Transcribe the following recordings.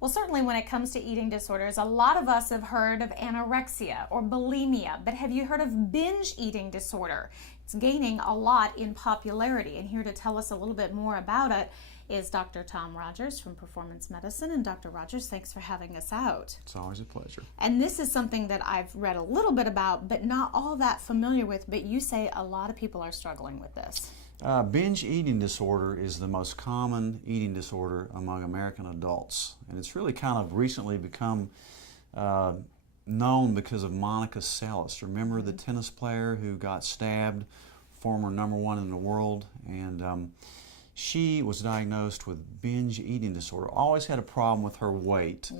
Well, certainly when it comes to eating disorders, a lot of us have heard of anorexia or bulimia, but have you heard of binge eating disorder? It's gaining a lot in popularity, and here to tell us a little bit more about it is Dr. Tom Rogers from Performance Medicine. And Dr. Rogers, thanks for having us out. It's always a pleasure. And this is something that I've read a little bit about, but not all that familiar with, but you say a lot of people are struggling with this. Binge eating disorder is the most common eating disorder among American adults, and it's really kind of recently become known because of Monica Seles. Remember the tennis player who got stabbed, former #1 in the world, and she was diagnosed with binge eating disorder. Always had a problem with her weight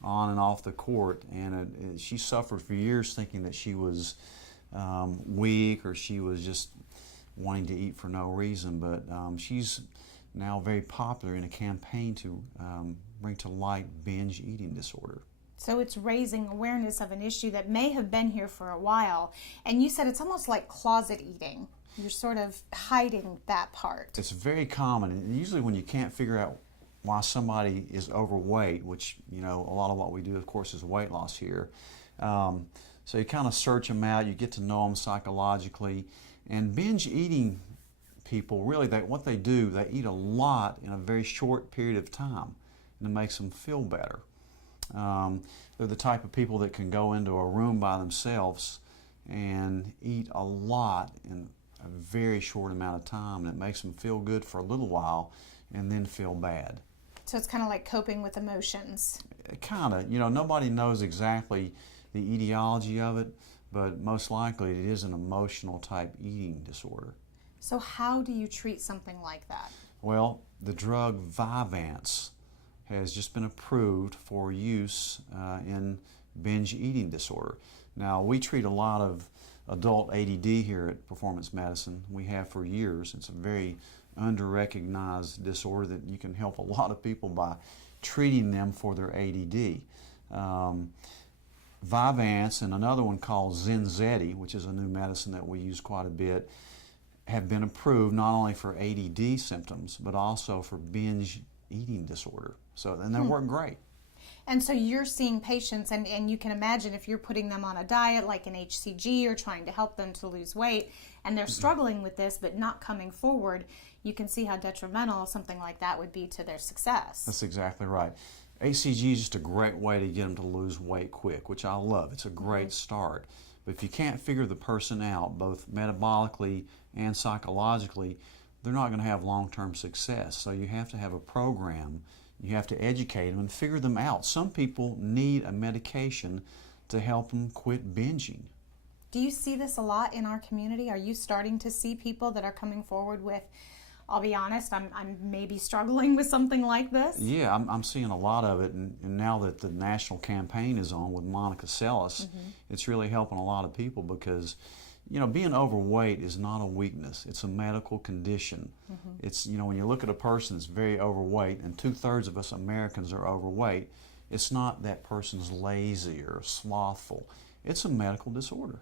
on and off the court, and she suffered for years thinking that she was weak or she was just wanting to eat for no reason, but she's now very popular in a campaign to bring to light binge eating disorder. So it's raising awareness of an issue that may have been here for a while, and you said it's almost like closet eating. You're sort of hiding that part. It's very common, and usually when you can't figure out why somebody is overweight, which, you know, a lot of what we do, of course, is weight loss here. So you kind of search them out, you get to know them psychologically. And binge eating people, really, what they do, they eat a lot in a very short period of time, and it makes them feel better. They're the type of people that can go into a room by themselves and eat a lot in a very short amount of time, and it makes them feel good for a little while and then feel bad. So it's kind of like coping with emotions. Kind of. You know, nobody knows exactly the etiology of it, but most likely it is an emotional type eating disorder. So how do you treat something like that? Well, the drug Vyvanse has just been approved for use in binge eating disorder. Now, we treat a lot of adult ADD here at Performance Medicine. We have for years. It's a very under-recognized disorder that you can help a lot of people by treating them for their ADD. Vyvanse and another one called Zenzetti, which is a new medicine that we use quite a bit, have been approved not only for ADD symptoms but also for binge eating disorder. And they work great. And so you're seeing patients, and you can imagine if you're putting them on a diet like an HCG or trying to help them to lose weight, and they're struggling with this but not coming forward, you can see how detrimental something like that would be to their success. That's exactly right. HCG is just a great way to get them to lose weight quick, which I love. It's a great start. But if you can't figure the person out, both metabolically and psychologically, they're not going to have long-term success. So you have to have a program. You have to educate them and figure them out. Some people need a medication to help them quit binging. Do you see this a lot in our community? Are you starting to see people that are coming forward with, I'll be honest, I'm maybe struggling with something like this? Yeah, I'm seeing a lot of it, and now that the national campaign is on with Monica Seles, it's really helping a lot of people because, you know, being overweight is not a weakness. It's a medical condition. It's, you know, when you look at a person that's very overweight, and 2/3 of us Americans are overweight, it's not that person's lazy or slothful. It's a medical disorder.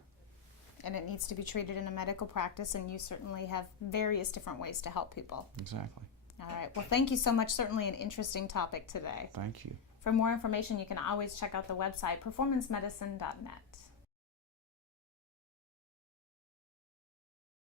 And it needs to be treated in a medical practice, and you certainly have various different ways to help people. Exactly. All right. Well, thank you so much. Certainly an interesting topic today. Thank you. For more information, you can always check out the website performancemedicine.net.